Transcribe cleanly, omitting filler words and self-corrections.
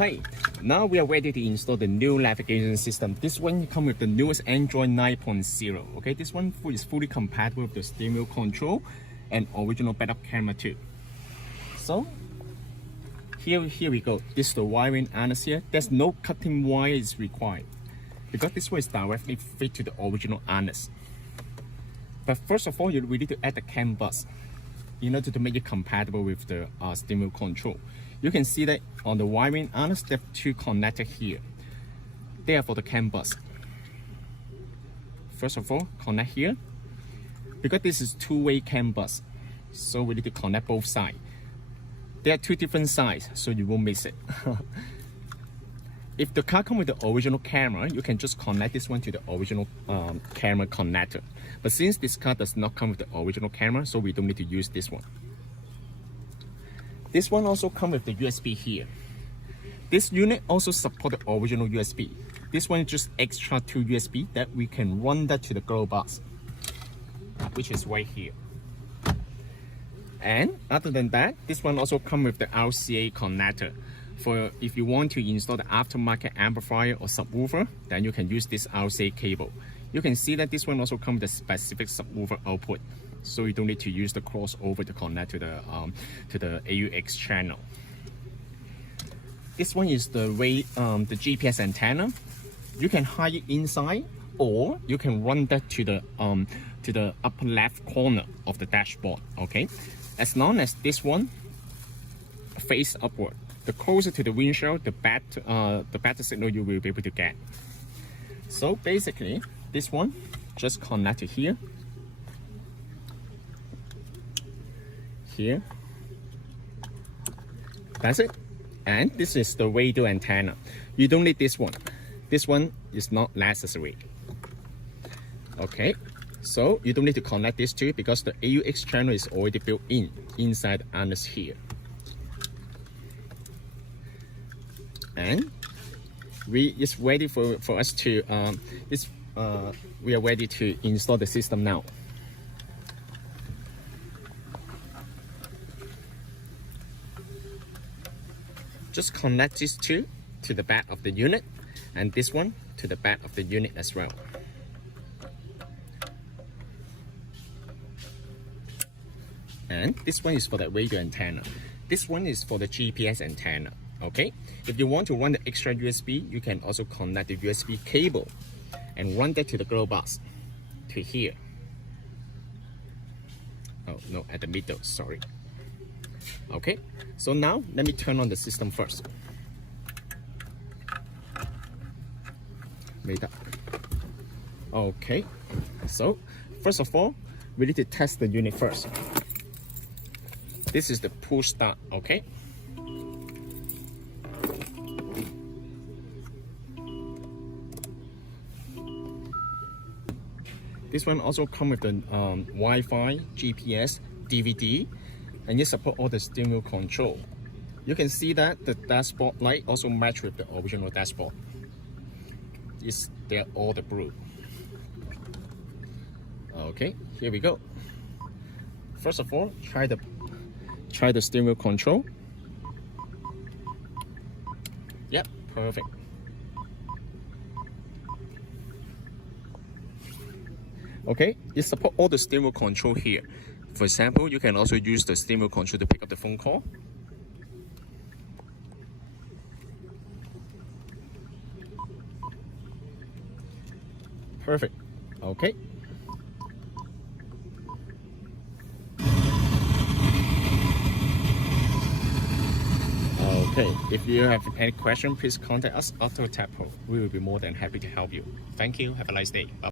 Hi, now we are ready to install the new navigation system. This one comes with the newest Android 9.0. Okay, this one is fully compatible with the steering wheel control and original backup camera too. So here we go. This is the wiring harness here. There's no cutting wire is required because this one is directly fit to the original harness. But first of all, you need to add the CAN bus in order to make it compatible with the steering wheel control. You can see that on the wiring harness, there are two connectors here. They are for the CAN bus. First of all, connect here. Because this is two-way CAN bus, so we need to connect both sides. There are two different sides, so you won't miss it. If the car comes with the original camera, you can just connect this one to the original camera connector. But since this car does not come with the original camera, so we don't need to use this one. This one also comes with the USB here. This unit also supports the original USB. This one is just extra 2 USB that we can run that to the glove box, which is right here. And other than that, this one also comes with the RCA connector. For if you want to install the aftermarket amplifier or subwoofer, then you can use this RCA cable. You can see that this one also comes with a specific subwoofer output, so you don't need to use the crossover to connect to the AUX channel. This one is the GPS antenna. You can hide it inside, or you can run that to the upper left corner of the dashboard. Okay, as long as this one face upward, the closer to the windshield, the better signal you will be able to get. So basically, this one just connect to here. Here. That's it. And this is the radio antenna. You don't need this one. This one is not necessary. Okay, so you don't need to connect these two because the AUX channel is already built inside the harness here. And we are ready to install the system now. Just connect these two to the back of the unit, and this one to the back of the unit as well. And this one is for the radio antenna. This one is for the GPS antenna. Okay, if you want to run the extra USB, you can also connect the USB cable and run that to the glove box to here. Oh no, at the middle, sorry. Okay, so now let me turn on the system first. Made up. Okay, so first of all, we need to test the unit first. This is the push start, okay? This one also comes with the Wi-Fi, GPS, DVD, and it supports all the steering wheel control. You can see that the dashboard light also matches with the original dashboard. They're all the blue. Okay, here we go. First of all, try the steering wheel control. Yep, perfect. Okay, it supports all the steering wheel control here. For example, you can also use the steering wheel control to pick up the phone call. Perfect. Okay. Okay, if you have any question, please contact us, AutoTecPro. We will be more than happy to help you. Thank you. Have a nice day. Bye.